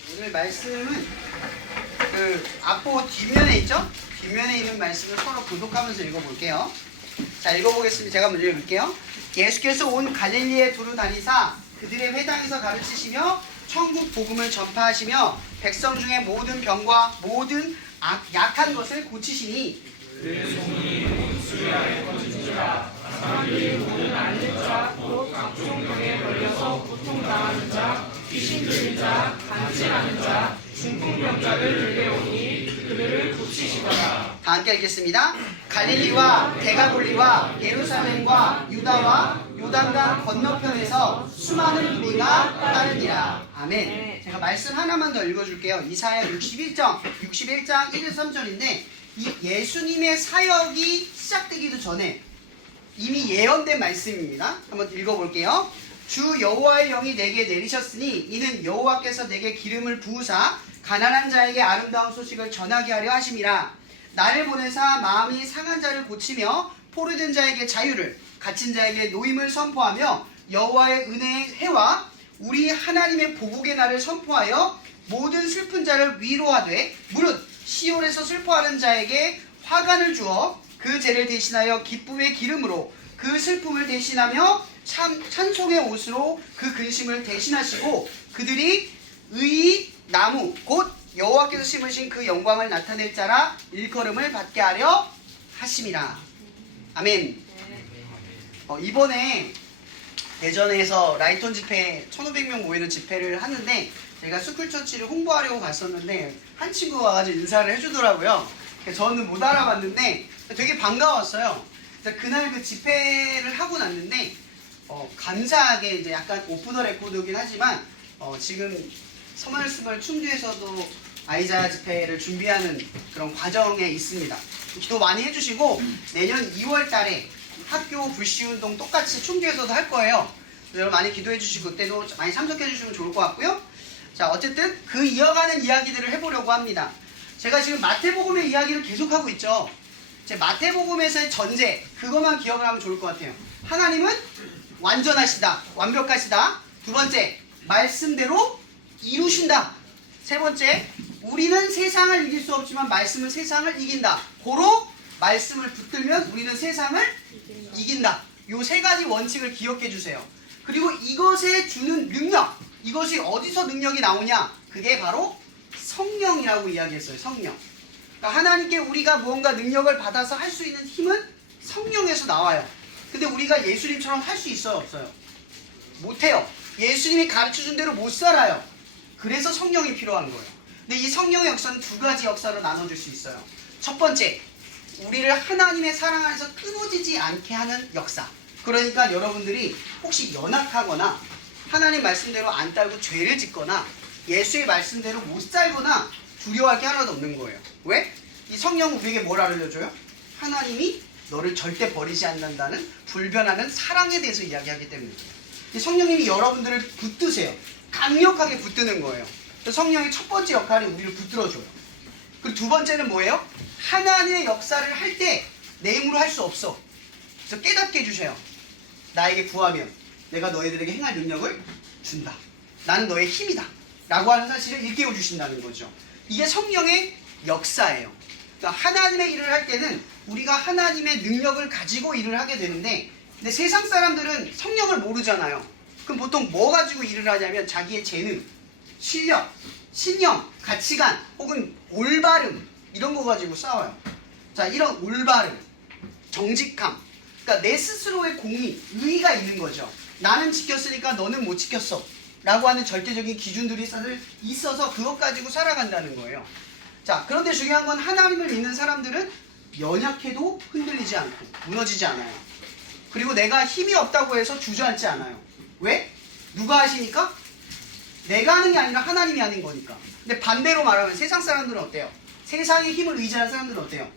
오늘 말씀은 그 앞보 뒷면에 있죠? 뒷면에 있는 말씀을 서로 교독하면서 읽어볼게요. 자, 읽어보겠습니다. 제가 먼저 읽을게요. 예수께서 온 갈릴리에 두루 다니사 그들의 회당에서 가르치시며 천국 복음을 전파하시며 백성 중에 모든 병과 모든 약한 것을 고치시니 그의 소문이 온 수리아에 퍼진지라. 사람들이 모든 앓는 자, 곧 각종 병에 걸려서 고통당하는 자, 귀신 들린 자, 간질하는 자, 중풍병자를 들려오니 그들을 고치시더라. 다 함께 읽겠습니다. 갈릴리와 데가볼리와 예루살렘과 유다와 요단강 건너편에서 수많은 무리가 따르니라. 아멘. 제가 말씀 하나만 더 읽어줄게요. 이사야 61장 1절 3절인데 이 예수님의 사역이 시작되기도 전에 이미 예언된 말씀입니다. 한번 읽어볼게요. 주 여호와의 영이 내게 내리셨으니 이는 여호와께서 내게 기름을 부으사 가난한 자에게 아름다운 소식을 전하게 하려 하심이라. 나를 보내사 마음이 상한 자를 고치며 포로된 자에게 자유를, 갇힌 자에게 노임을 선포하며 여호와의 은혜의 해와 우리 하나님의 보복의 날을 선포하여 모든 슬픈 자를 위로하되 무릇 시온에서 슬퍼하는 자에게 화관을 주어 그 죄를 대신하여 기쁨의 기름으로 그 슬픔을 대신하며 찬송의 옷으로 그 근심을 대신하시고 그들이 의의 나무 곧 여호와께서 심으신 그 영광을 나타낼 자라 일컬음을 받게 하려 하심이라. 아멘. 이번에 대전에서 라이톤 집회 1500명 모이는 집회를 하는데 제가 스쿨처치를 홍보하려고 갔었는데 한 친구가 와가지고 인사를 해주더라고요. 저는 못 알아봤는데 되게 반가웠어요. 그날 그 집회를 하고 났는데 감사하게 이제 약간 오프 더 레코드긴 하지만 지금 서말스멀 충주에서도 아이자 집회를 준비하는 그런 과정에 있습니다. 기도 많이 해주시고 내년 2월 달에 학교 불시운동 똑같이 충주에서도 할 거예요. 여러분 많이 기도해 주시고 그때도 많이 참석해 주시면 좋을 것 같고요. 자, 어쨌든 그 이어가는 이야기들을 해보려고 합니다. 제가 지금 마태복음의 이야기를 계속하고 있죠. 제 마태복음에서의 전제 그것만 기억을 하면 좋을 것 같아요. 하나님은 완전하시다, 완벽하시다. 두 번째, 말씀대로 이루신다. 세 번째, 우리는 세상을 이길 수 없지만 말씀은 세상을 이긴다. 고로 말씀을 붙들면 우리는 세상을 이긴다. 요 세 가지 원칙을 기억해 주세요. 그리고 이것에 주는 능력, 이것이 어디서 능력이 나오냐? 그게 바로 성령이라고 이야기했어요. 성령. 그러니까 하나님께 우리가 무언가 능력을 받아서 할 수 있는 힘은 성령에서 나와요. 근데 우리가 예수님처럼 할 수 있어요? 없어요? 못해요. 예수님이 가르쳐준 대로 못 살아요. 그래서 성령이 필요한 거예요. 근데 이 성령의 역사는 두 가지 역사로 나눠줄 수 있어요. 첫 번째, 우리를 하나님의 사랑 안에서 끊어지지 않게 하는 역사. 그러니까 여러분들이 혹시 연약하거나 하나님 말씀대로 안 따르고 죄를 짓거나 예수의 말씀대로 못 살거나 두려워할 게 하나도 없는 거예요. 왜? 이 성령은 우리에게 뭘 알려줘요? 하나님이 너를 절대 버리지 않는다는 불변하는 사랑에 대해서 이야기하기 때문이에요. 이 성령님이 여러분들을 붙드세요. 강력하게 붙드는 거예요. 성령의 첫 번째 역할이 우리를 붙들어줘요. 그리고 두 번째는 뭐예요? 하나님의 역사를 할 때 내 힘으로 할 수 없어. 그래서 깨닫게 해주셔요. 나에게 구하면 내가 너희들에게 행할 능력을 준다. 나는 너의 힘이다. 라고 하는 사실을 일깨워 주신다는 거죠. 이게 성령의 역사예요. 그러니까 하나님의 일을 할 때는 우리가 하나님의 능력을 가지고 일을 하게 되는데 근데 세상 사람들은 성령을 모르잖아요. 그럼 보통 뭐 가지고 일을 하냐면 자기의 재능, 실력, 신념, 가치관 혹은 올바름 이런 거 가지고 싸워요. 자, 이런 올바름, 정직함, 그러니까 내 스스로의 공의, 의의가 있는 거죠. 나는 지켰으니까 너는 못 지켰어 라고 하는 절대적인 기준들이 있어서 그것 가지고 살아간다는 거예요. 자, 그런데 중요한 건 하나님을 믿는 사람들은 연약해도 흔들리지 않고 무너지지 않아요. 그리고 내가 힘이 없다고 해서 주저앉지 않아요. 왜? 누가 하시니까? 내가 하는 게 아니라 하나님이 하는 거니까. 근데 반대로 말하면 세상 사람들은 어때요? 세상의 힘을 의지하는 사람들은 어때요?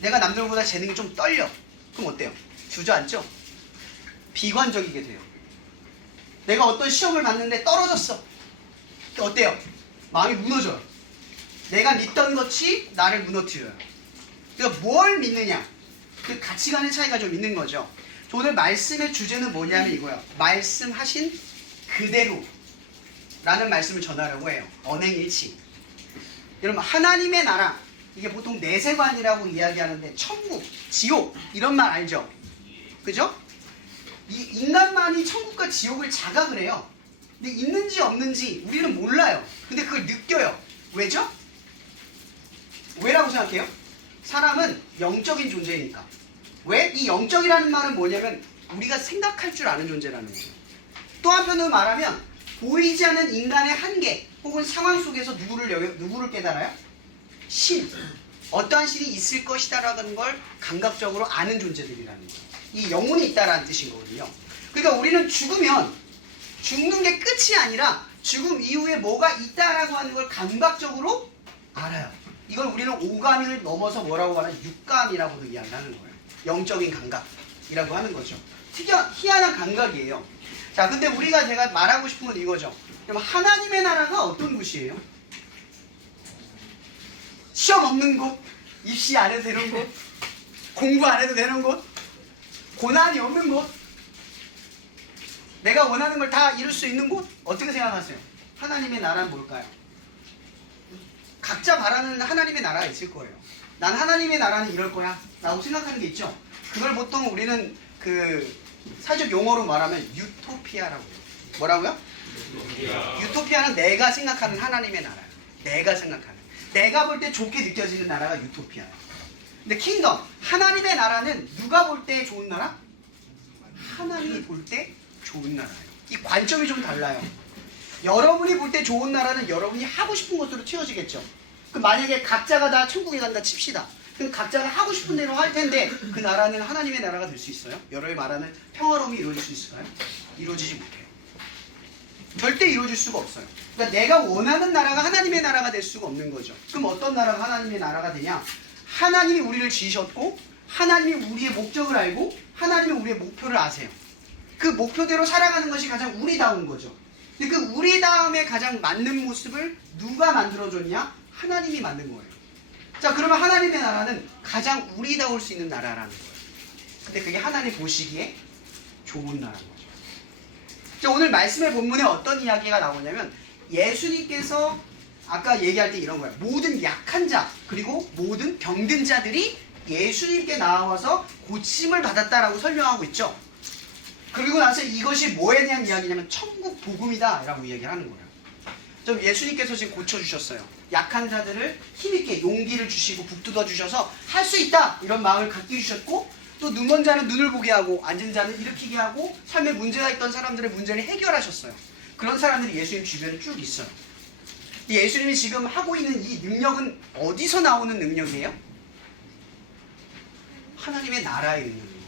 내가 남들보다 재능이 좀 떨려. 그럼 어때요? 주저앉죠? 비관적이게 돼요. 내가 어떤 시험을 봤는데 떨어졌어. 어때요? 마음이 무너져요. 내가 믿던 것이 나를 무너뜨려요. 그러니까 뭘 믿느냐? 그 가치관의 차이가 좀 있는 거죠. 오늘 말씀의 주제는 뭐냐면 이거예요. 말씀하신 그대로 라는 말씀을 전하려고 해요. 언행일치. 여러분 하나님의 나라 이게 보통 내세관이라고 이야기하는데 천국, 지옥 이런 말 알죠? 그죠? 이 인간만이 천국과 지옥을 자각을 해요. 근데 있는지 없는지 우리는 몰라요. 근데 그걸 느껴요. 왜죠? 왜라고 생각해요? 사람은 영적인 존재니까. 왜? 이 영적이라는 말은 뭐냐면 우리가 생각할 줄 아는 존재라는 거예요. 또 한편으로 말하면 보이지 않는 인간의 한계 혹은 상황 속에서 누구를 깨달아요? 신. 어떠한 신이 있을 것이다라는 걸 감각적으로 아는 존재들이라는 거예요. 이 영혼이 있다라는 뜻인 거거든요. 그러니까 우리는 죽으면 죽는 게 끝이 아니라 죽음 이후에 뭐가 있다라고 하는 걸 감각적으로 알아요. 이걸 우리는 오감을 넘어서 뭐라고 하나 육감이라고도 이야기하는 거예요. 영적인 감각이라고 하는 거죠. 희한한 감각이에요. 자, 근데 제가 말하고 싶은 건 이거죠. 그럼 하나님의 나라가 어떤 곳이에요? 시험 없는 곳, 입시 안 해도 되는 곳, 공부 안 해도 되는 곳, 고난이 없는 곳, 내가 원하는 걸 다 이룰 수 있는 곳? 어떻게 생각하세요? 하나님의 나라는 뭘까요? 각자 바라는 하나님의 나라가 있을 거예요. 난 하나님의 나라는 이럴 거야 라고 생각하는 게 있죠. 그걸 보통 우리는 사회적 용어로 말하면 유토피아라고 해요. 뭐라고요? 유토피아는 내가 생각하는 하나님의 나라예요. 내가 볼 때 좋게 느껴지는 나라가 유토피아예요. 근데 킹덤, 하나님의 나라는 누가 볼 때 좋은 나라? 하나님이 볼 때 좋은 나라예요. 이 관점이 좀 달라요. 여러분이 볼 때 좋은 나라는 여러분이 하고 싶은 것으로 튀어지겠죠. 그럼 만약에 각자가 다 천국에 간다 칩시다. 그럼 각자가 하고 싶은 대로 할 텐데 그 나라는 하나님의 나라가 될 수 있어요? 여러분이 말하는 평화로움이 이루어질 수 있을까요? 이루어지지 못해요. 절대 이루어질 수가 없어요. 그러니까 내가 원하는 나라가 하나님의 나라가 될 수가 없는 거죠. 그럼 어떤 나라가 하나님의 나라가 되냐? 하나님이 우리를 지으셨고 하나님이 우리의 목적을 알고 하나님이 우리의 목표를 아세요. 그 목표대로 살아가는 것이 가장 우리다운 거죠. 근데 그 우리다움에 가장 맞는 모습을 누가 만들어줬냐? 하나님이 만든 거예요. 자, 그러면 하나님의 나라는 가장 우리다울 수 있는 나라라는 거예요. 근데 그게 하나님 보시기에 좋은 나라인 거죠. 자, 오늘 말씀의 본문에 어떤 이야기가 나오냐면 예수님께서 아까 얘기할 때 이런 거예요. 모든 약한 자 그리고 모든 병든 자들이 예수님께 나와서 고침을 받았다라고 설명하고 있죠. 그리고 나서 이것이 뭐에 대한 이야기냐면 천국 복음이다 라고 이야기를 하는 거예요. 좀 예수님께서 지금 고쳐주셨어요. 약한 자들을 힘있게 용기를 주시고 북돋아 주셔서 할 수 있다 이런 마음을 갖게 주셨고 또 눈먼 자는 눈을 보게 하고 앉은 자는 일으키게 하고 삶에 문제가 있던 사람들의 문제를 해결하셨어요. 그런 사람들이 예수님 주변에 쭉 있어요. 예수님이 지금 하고 있는 이 능력은 어디서 나오는 능력이에요? 하나님의 나라의 능력이에요.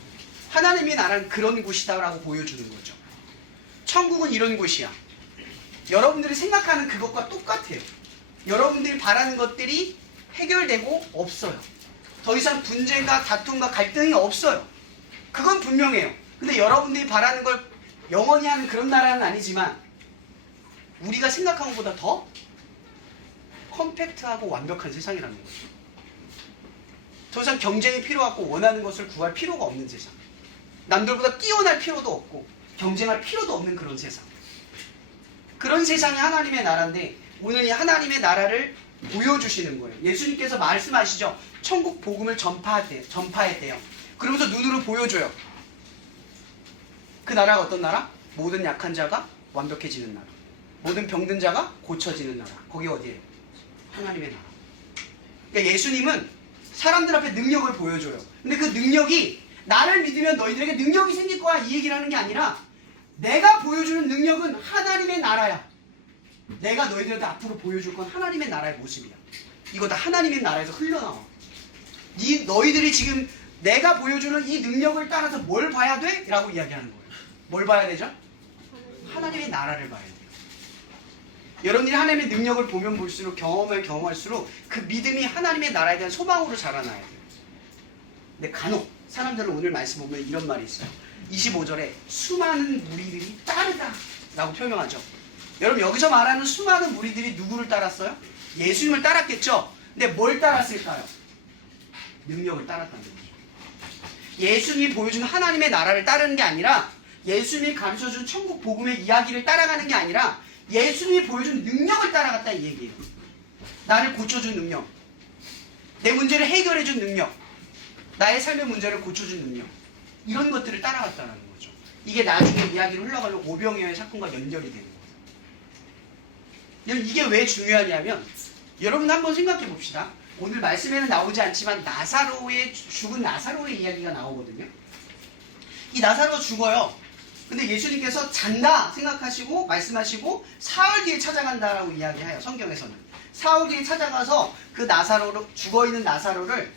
하나님의 나라는 그런 곳이다라고 보여주는 거죠. 천국은 이런 곳이야. 여러분들이 생각하는 그것과 똑같아요. 여러분들이 바라는 것들이 해결되고 없어요. 더 이상 분쟁과 다툼과 갈등이 없어요. 그건 분명해요. 근데 여러분들이 바라는 걸 영원히 하는 그런 나라는 아니지만 우리가 생각한 것보다 더 컴팩트하고 완벽한 세상이라는 거죠. 더 이상 경쟁이 필요 없고 원하는 것을 구할 필요가 없는 세상. 남들보다 뛰어날 필요도 없고 경쟁할 필요도 없는 그런 세상. 그런 세상이 하나님의 나라인데 오늘 이 하나님의 나라를 보여주시는 거예요. 예수님께서 말씀하시죠. 천국 복음을 전파했대요. 그러면서 눈으로 보여줘요. 그 나라가 어떤 나라? 모든 약한 자가 완벽해지는 나라. 모든 병든 자가 고쳐지는 나라. 거기 어디예요? 하나님의 나라. 그러니까 예수님은 사람들 앞에 능력을 보여줘요. 근데 그 능력이 나를 믿으면 너희들에게 능력이 생길 거야 이 얘기를 하는 게 아니라 내가 보여주는 능력은 하나님의 나라야. 내가 너희들한테 앞으로 보여줄 건 하나님의 나라의 모습이야. 이거 다 하나님의 나라에서 흘러나와. 너희들이 지금 내가 보여주는 이 능력을 따라서 뭘 봐야 돼? 라고 이야기하는 거예요. 뭘 봐야 되죠? 하나님의 나라를 봐야 돼요. 여러분들이 하나님의 능력을 보면 볼수록 경험할수록 그 믿음이 하나님의 나라에 대한 소망으로 자라나야 돼요. 근데 간혹 사람들은 오늘 말씀 보면 이런 말이 있어요. 25절에 수많은 무리들이 따르다 라고 표명하죠. 여러분 여기서 말하는 수많은 무리들이 누구를 따랐어요? 예수님을 따랐겠죠. 근데 뭘 따랐을까요? 능력을 따랐다는 거죠. 예수님이 보여준 하나님의 나라를 따르는 게 아니라 예수님이 가르쳐준 천국 복음의 이야기를 따라가는 게 아니라 예수님이 보여준 능력을 따라갔다 이 얘기예요. 나를 고쳐준 능력, 내 문제를 해결해준 능력, 나의 삶의 문제를 고쳐준 능력, 이런 것들을 따라갔다는 거죠. 이게 나중에 이야기를 흘러가는 오병이어의 사건과 연결이 되는 거예요. 이게 왜 중요하냐면 여러분 한번 생각해 봅시다. 오늘 말씀에는 나오지 않지만 죽은 나사로의 이야기가 나오거든요. 이 나사로가 죽어요. 근데 예수님께서 잔다 생각하시고 말씀하시고 사흘 뒤에 찾아간다라고 이야기해요. 성경에서는. 사흘 뒤에 찾아가서 그 나사로를, 죽어있는 나사로를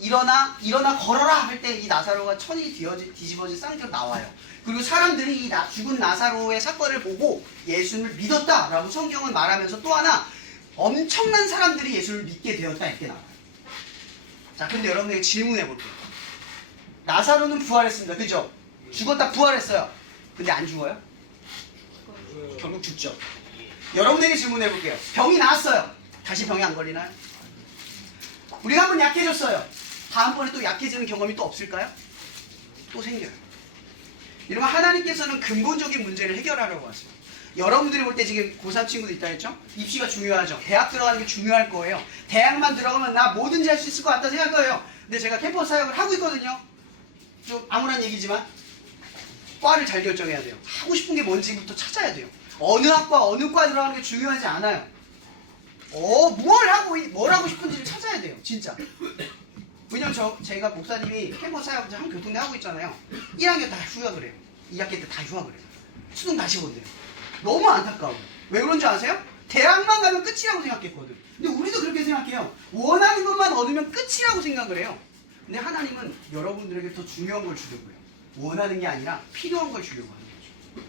일어나 걸어라 할 때 이 나사로가 천이 뒤집어진 쌍으로 나와요. 그리고 사람들이 이 죽은 나사로의 사건을 보고 예수님을 믿었다라고 성경은 말하면서 또 하나 엄청난 사람들이 예수를 믿게 되었다 이렇게 나와요. 자, 근데 여러분에게 질문해 볼게요. 나사로는 부활했습니다. 그죠? 죽었다 부활했어요. 근데 안 죽어요? 결국 죽죠. 여러분에게 질문해 볼게요. 병이 나았어요. 다시 병이 안 걸리나요? 우리가 한번 약해졌어요. 다음번에 또 약해지는 경험이 또 없을까요? 또 생겨요. 여러분, 하나님께서는 근본적인 문제를 해결하려고 하세요. 여러분들이 볼 때 지금 고3 친구도 있다 했죠? 입시가 중요하죠. 대학 들어가는 게 중요할 거예요. 대학만 들어가면 나 뭐든지 할 수 있을 것 같다 생각할 거예요. 근데 제가 캠퍼스 사역을 하고 있거든요. 좀 암울한 얘기지만 과를 잘 결정해야 돼요. 하고 싶은 게 뭔지부터 찾아야 돼요. 어느 학과 어느 과 들어가는 게 중요하지 않아요. 뭘 하고 싶은지를 찾아야 돼요. 진짜. 왜냐면 제가 목사님이 캠퍼스 사역 한 교통대 하고 있잖아요. 1학년 다 휴학을 해요. 2학기 때 다 휴학을 해요. 수능 다시 본대요. 너무 안타까워요. 왜 그런 줄 아세요? 대학만 가면 끝이라고 생각했거든. 근데 우리도 그렇게 생각해요. 원하는 것만 얻으면 끝이라고 생각을 해요. 근데 하나님은 여러분들에게 더 중요한 걸 주려고 해요. 원하는 게 아니라 필요한 걸 주려고 하는 거죠.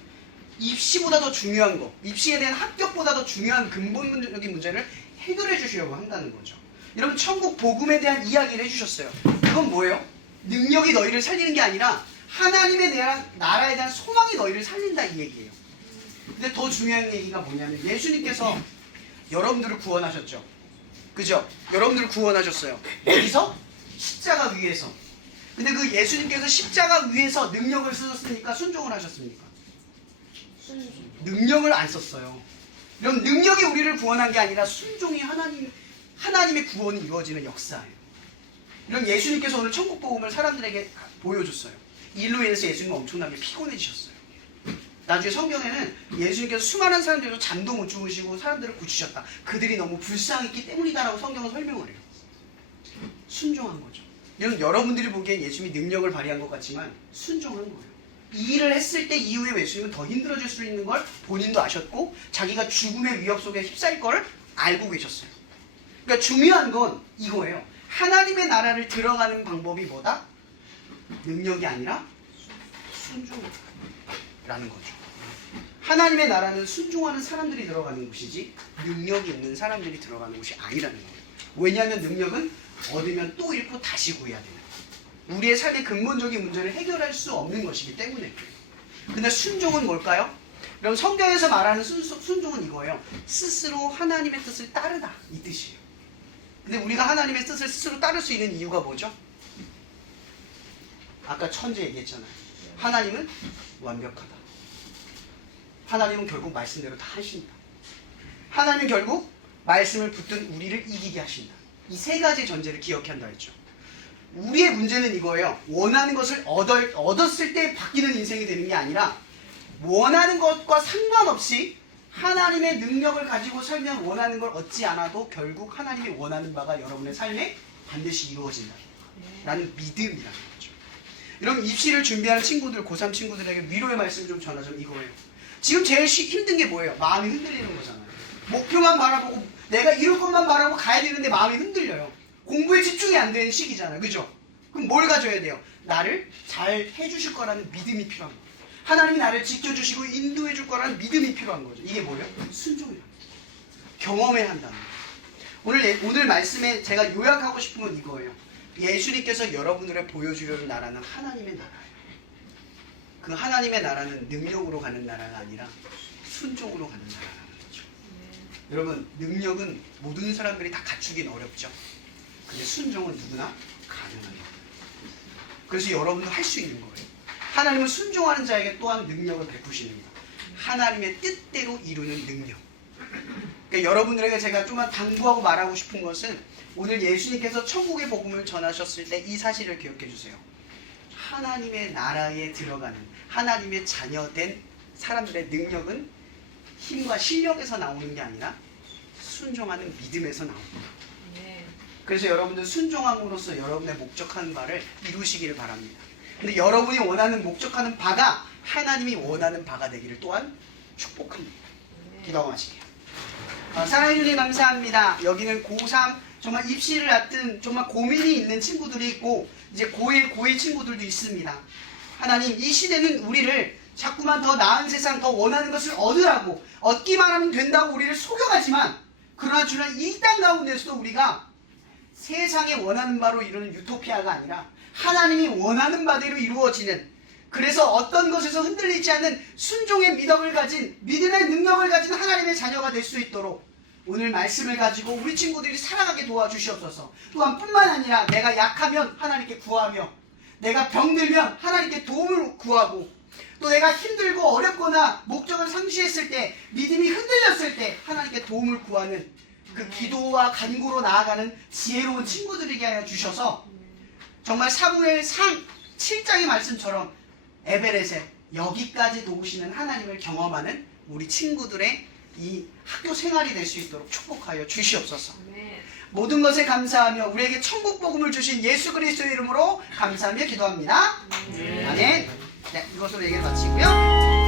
입시보다 더 중요한 거, 입시에 대한 합격보다 더 중요한 근본적인 문제를 해결해 주시려고 한다는 거죠. 여러분, 천국 복음에 대한 이야기를 해주셨어요. 그건 뭐예요? 능력이 너희를 살리는 게 아니라 하나님의 나라에 대한 소망이 너희를 살린다 이 얘기예요. 근데 더 중요한 얘기가 뭐냐면 예수님께서 여러분들을 구원하셨죠. 그죠? 여러분들을 구원하셨어요. 어디서? 십자가 위에서. 근데 그 예수님께서 십자가 위에서 능력을 쓰셨으니까 순종을 하셨습니까? 능력을 안 썼어요. 이런 능력이 우리를 구원한 게 아니라 순종이 하나님의 구원이 이루어지는 역사예요. 이런 예수님께서 오늘 천국 복음을 사람들에게 보여줬어요. 일로 인해서 예수님은 엄청나게 피곤해지셨어요. 나중에 성경에는 예수님께서 수많은 사람들도 잠도 못 주무시고 사람들을 고치셨다. 그들이 너무 불쌍했기 때문이다라고 성경은 설명을 해요. 순종한 거죠. 여러분들이 보기엔 예수님이 능력을 발휘한 것 같지만 순종한 거예요. 이 일을 했을 때 이후에 예수님은 더 힘들어질 수 있는 걸 본인도 아셨고 자기가 죽음의 위협 속에 휩싸일 걸 알고 계셨어요. 그러니까 중요한 건 이거예요. 하나님의 나라를 들어가는 방법이 뭐다? 능력이 아니라 순종이라는 거죠. 하나님의 나라는 순종하는 사람들이 들어가는 곳이지 능력이 있는 사람들이 들어가는 곳이 아니라는 거예요. 왜냐하면 능력은 얻으면 또 잃고 다시 구해야 돼요. 우리의 삶의 근본적인 문제를 해결할 수 없는 것이기 때문에. 근데 순종은 뭘까요? 그럼 성경에서 말하는 순종은 이거예요. 스스로 하나님의 뜻을 따르다 이 뜻이에요. 근데 우리가 하나님의 뜻을 스스로 따를 수 있는 이유가 뭐죠? 아까 천재 얘기했잖아요. 하나님은 완벽하다. 하나님은 결국 말씀대로 다 하신다. 하나님은 결국 말씀을 붙든 우리를 이기게 하신다. 이 세 가지 전제를 기억해야 한다 했죠. 우리의 문제는 이거예요. 원하는 것을 얻었을 때 바뀌는 인생이 되는 게 아니라 원하는 것과 상관없이 하나님의 능력을 가지고 살면 원하는 걸 얻지 않아도 결국 하나님이 원하는 바가 여러분의 삶에 반드시 이루어진다. 라는 믿음이라는 거죠. 여러분, 입시를 준비하는 친구들, 고3 친구들에게 위로의 말씀 좀 전하자면 이거예요. 지금 제일 힘든 게 뭐예요? 마음이 흔들리는 거잖아요. 목표만 바라보고 내가 이룰 것만 바라보고 가야 되는데 마음이 흔들려요. 공부에 집중이 안 되는 시기잖아요. 그죠? 그럼 뭘 가져야 돼요? 나를 잘 해주실 거라는 믿음이 필요한 거예요. 하나님이 나를 지켜주시고 인도해 줄 거라는 믿음이 필요한 거죠. 이게 뭐예요? 순종이라는 거예요. 경험해야 한다는 거예요. 오늘 말씀에 제가 요약하고 싶은 건 이거예요. 예수님께서 여러분들의 보여주려는 나라는 하나님의 나라예요. 그 하나님의 나라는 능력으로 가는 나라가 아니라 순종으로 가는 나라라는 거죠. 여러분, 능력은 모든 사람들이 다 갖추긴 어렵죠. 근데 순종은 누구나 가능한 거예요. 그래서 여러분도 할 수 있는 거예요. 하나님은 순종하는 자에게 또한 능력을 베푸시는 거예요. 하나님의 뜻대로 이루는 능력. 그러니까 여러분들에게 제가 좀만 당부하고 말하고 싶은 것은 오늘 예수님께서 천국의 복음을 전하셨을 때 이 사실을 기억해 주세요. 하나님의 나라에 들어가는 하나님의 자녀된 사람들의 능력은 힘과 실력에서 나오는 게 아니라 순종하는 믿음에서 나옵니다. 그래서 여러분들 순종함으로써 여러분의 목적하는 바를 이루시기를 바랍니다. 근데 여러분이 원하는 목적하는 바가 하나님이 원하는 바가 되기를 또한 축복합니다. 기도하시게요. 사랑해 주님 감사합니다. 여기는 고3 정말 입시를 앞둔 정말 고민이 있는 친구들이 있고 이제 고1, 고2 친구들도 있습니다. 하나님, 이 시대는 우리를 자꾸만 더 나은 세상, 더 원하는 것을 얻으라고, 얻기만 하면 된다고 우리를 속여가지만, 그러나 주는 이 땅 가운데서도 우리가 세상에 원하는 바로 이루는 유토피아가 아니라 하나님이 원하는 바대로 이루어지는, 그래서 어떤 것에서 흔들리지 않는 순종의 믿음을 가진, 믿음의 능력을 가진 하나님의 자녀가 될 수 있도록 오늘 말씀을 가지고 우리 친구들이 살아가게 도와주시옵소서. 또한 뿐만 아니라 내가 약하면 하나님께 구하며, 내가 병들면 하나님께 도움을 구하고, 또 내가 힘들고 어렵거나 목적을 상실했을 때, 믿음이 흔들렸을 때 하나님께 도움을 구하는 그 기도와 간구로 나아가는 지혜로운 친구들에게 하여 주셔서 정말 사무엘 7장의 말씀처럼 에베레셋 여기까지 도우시는 하나님을 경험하는 우리 친구들의 이 학교 생활이 될 수 있도록 축복하여 주시옵소서. 모든 것에 감사하며 우리에게 천국 복음을 주신 예수 그리스도의 이름으로 감사하며 기도합니다. 아멘. 네, 이것으로 얘기를 마치고요.